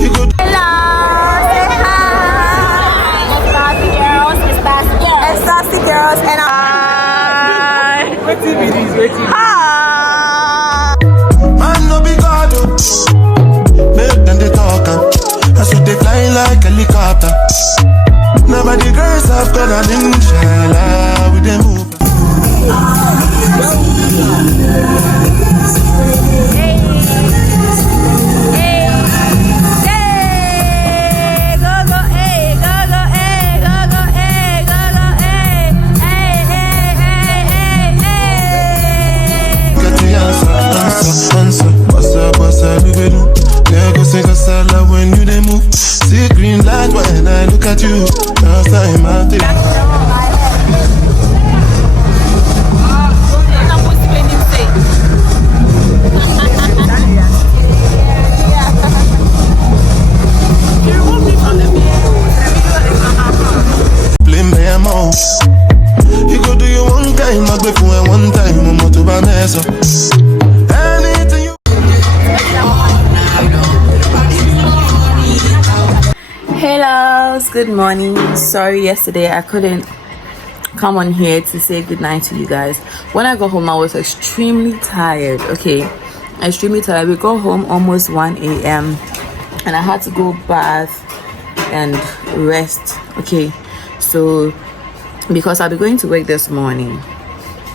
You could. Hello, say hi. It's Sassy Girls, and I. Hi. Man, no be God. Make them they talk. That's what they fly like helicopter. Nobody girls have got an inshallah with them move. When you they move, see green light when I look at you. Last time I did. Blame me, I'm on. You go do your one time, I go for one time, I'm not to buy mess up. Anything you. Hey loves, good morning. Sorry yesterday I couldn't come on here to say good night to you guys. When I got home I was extremely tired. Extremely tired. We got home almost 1 a.m. and I had to go bath and rest. So because I'll be going to work this morning,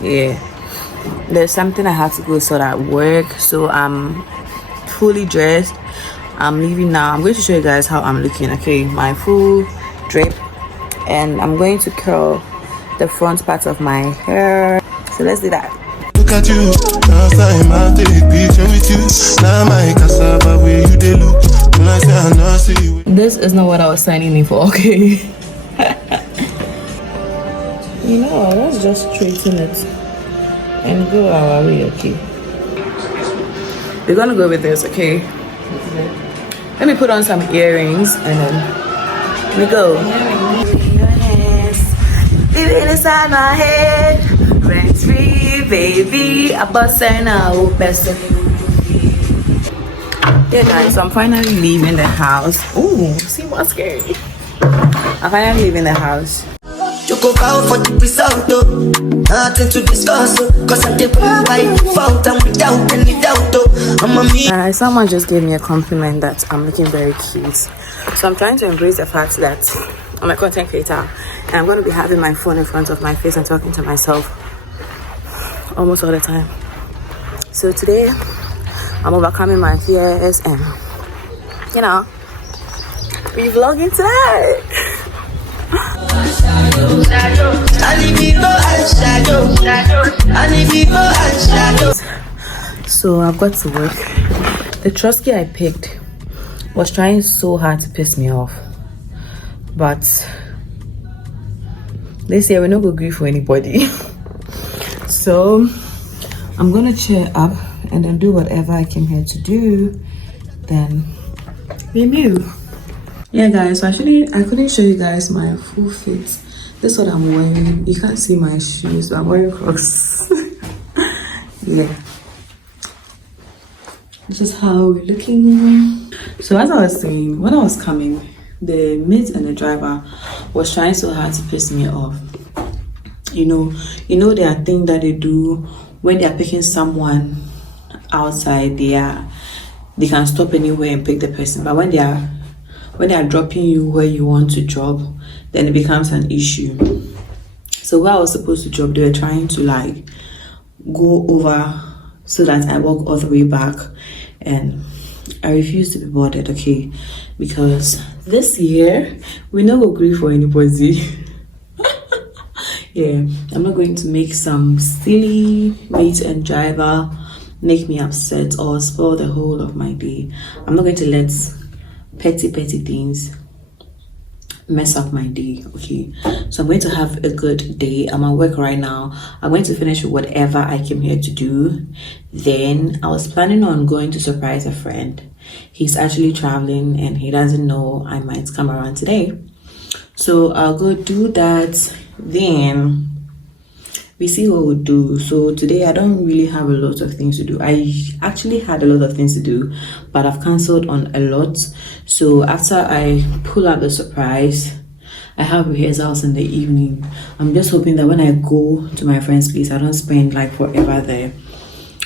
there's something I have to go sort at work, so I'm fully dressed. I'm leaving now. I'm going to show you guys how I'm looking. My full drip, and I'm going to curl the front part of my hair. So let's do that. Look at you. Last time I take picture with you. Now my cassava where you they look. When I say I know see you. This is not what I was signing in for. Let's just straighten it and go our way. We're gonna go with this. Let me put on some earrings and then we go. Living inside my head, rent free, baby. A bus and a best. Yeah, guys, so I'm finally leaving the house. Ooh, see what's scary. I'm finally leaving the house. You go out for the result, nothing to discuss, cause I did by default and without any doubt, someone just gave me a compliment that I'm looking very cute. So I'm trying to embrace the fact that I'm a content creator and I'm going to be having my phone in front of my face and talking to myself almost all the time. So today I'm overcoming my fears and we vlogging today. So I've got to work. The trusty I picked was trying so hard to piss me off, but they say we're not gonna agree for anybody. So I'm gonna cheer up and then do whatever I came here to do, then we move. Yeah guys, so I couldn't show you guys my full fit. This is what I'm wearing. You can't see my shoes, but I'm wearing Crocs. Yeah, this is how we're looking. So as I was saying, when I was coming, the mate and the driver was trying so hard to piss me off. There are things that they do when they are picking someone outside. They can stop anywhere and pick the person, but when they are dropping you where you want to drop, then it becomes an issue. So where I was supposed to drop, they were trying to go over so that I walk all the way back, and I refuse to be bothered, because this year we not go agree for anybody. Yeah, I'm not going to make some silly mate and driver make me upset or spoil the whole of my day. I'm not going to let petty things mess up my day. So I'm going to have a good day. I'm at work right now. I'm going to finish with whatever I came here to do. Then I was planning on going to surprise a friend. He's actually traveling and he doesn't know I might come around today, so I'll go do that. Then we see what we do. So today I don't really have a lot of things to do. I actually had a lot of things to do, but I've cancelled on a lot. So after I pull out the surprise, I have rehearsals in the evening. I'm just hoping that when I go to my friend's place, I don't spend like forever there,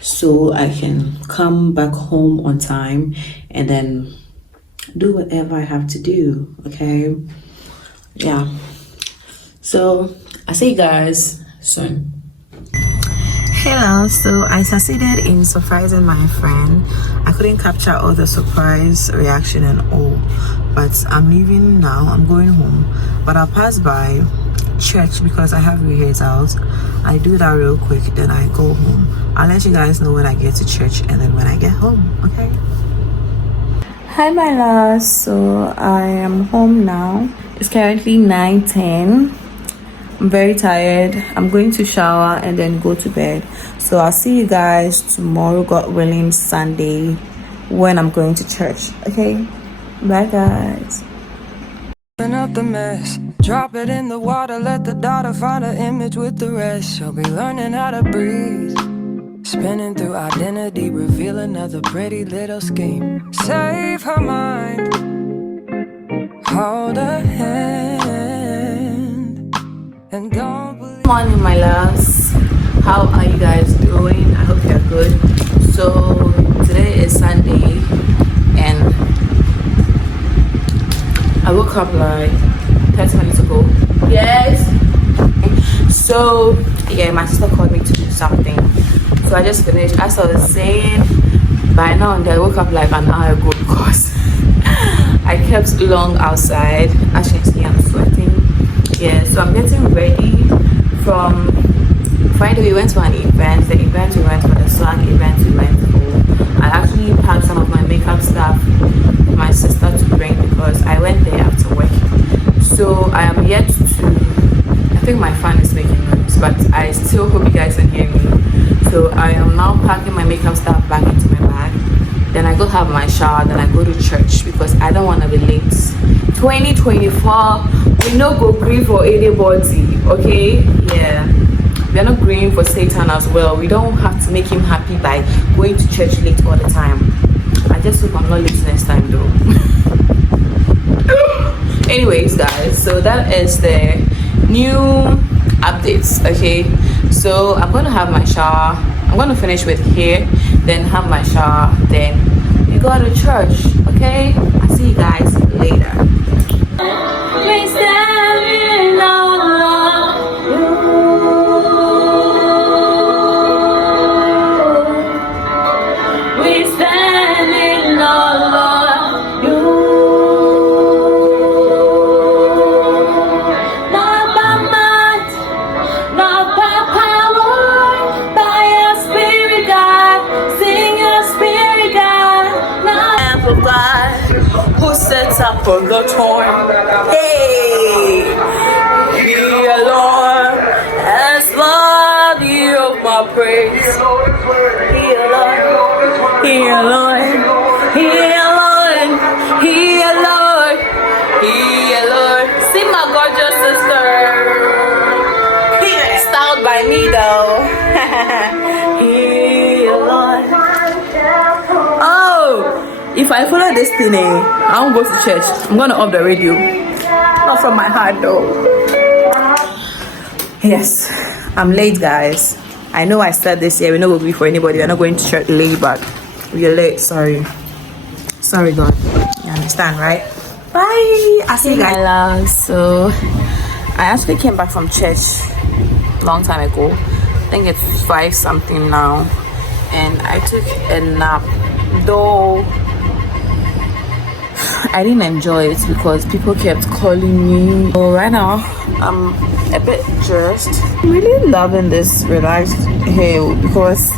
so I can come back home on time and then do whatever I have to do. Okay, yeah, so I'll see you guys soon. Hello, so I succeeded in surprising my friend. I couldn't capture all the surprise reaction and all, but I'm leaving now. I'm going home, but I'll pass by church because I have rehearsals. I do that real quick, then I go home. I'll let you guys know when I get to church and then when I get home. Okay, hi my loves, so I am home now. It's currently 9:10. I'm very tired. I'm going to shower and then go to bed. So I'll see you guys tomorrow, God willing, Sunday, when I'm going to church. Okay, bye guys. Clean up the mess, drop it in the water, let the daughter find her image with the rest. She'll be learning how to breathe, spinning through identity, reveal another pretty little scheme. Save her mind, hold her hand, and don't believe. Good morning my loves, how are you guys doing? I hope you're good. So today is Sunday and I woke up like 30 minutes ago. Yes. So yeah, my sister called me to do something, so I just finished. As I was saying, by now and I woke up like an hour ago because I kept long outside. As you can see, I'm sweating. Yeah, so I'm getting ready. From Friday we went to an event. The event we went for, the swag event we went for, I actually packed some of my makeup stuff for my sister to bring because I went there after work. So I am yet to, I think my fan is making noise, but I still hope you guys can hear me. So I am now packing my makeup stuff back into my bag. Then I go have my shower, then I go to church because I don't want to be late. 2024, we no go green for anybody, okay? Yeah, we are not green for Satan as well. We don't have to make him happy by going to church late all the time. I just hope I'm not late next time though. Anyways guys, so that is the new updates. Okay, so I'm gonna have my shower, I'm gonna finish with hair, then have my shower, then we go to church. Okay, I'll see you guys later. Up on the torn, hey, He alone has worthy of my praise. He alone, He alone, He alone, He alone, He alone. See my gorgeous sister, styled by me though. He alone. Oh. If I follow this thing, I won't go to church. I'm gonna off the radio. Not from my heart though. Yes, I'm late guys. I know I said this year, we're not going to be for anybody. We're not going to church late, but we're late. Sorry God. You understand, right? Bye. I'll see you guys. So I actually came back from church long time ago. I think it's 5 something now. And I took a nap. Though I didn't enjoy it because people kept calling me. So right now I'm a bit dressed. I'm really loving this relaxed hair because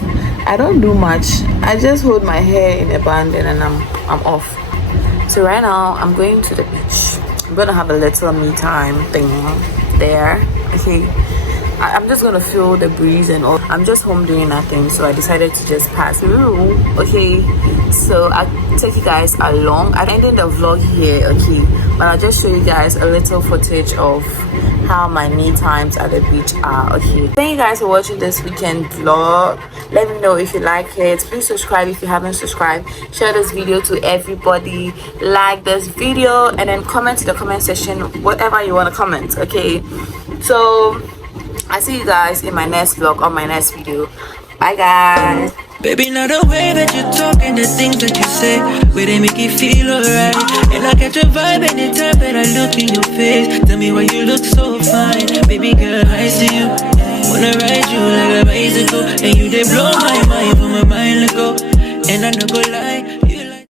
I don't do much. I just hold my hair in a band and then I'm off. So right now I'm going to the beach. I'm gonna have a little me time thing there. Okay, I'm just gonna feel the breeze and all. I'm just home doing nothing, so I decided to just pass through. Okay, so I'll take you guys along. I'm ending the vlog here, okay, but I'll just show you guys a little footage of how my me times at the beach are. Okay, thank you guys for watching this weekend vlog. Let me know if you like it. Please subscribe if you haven't subscribed. Share this video to everybody. Like this video and then comment in the comment section whatever you want to comment. Okay, so I see you guys in my next vlog on my next video. Bye guys. Baby, now the way that you talk and the things that you say, where they make you feel alright. And I catch a vibe anytime that I look in your face. Tell me why you look so fine. Baby girl, I see you. Wanna ride you like a bicycle. And you they blow my mind from my mind ago. And I don't go lie.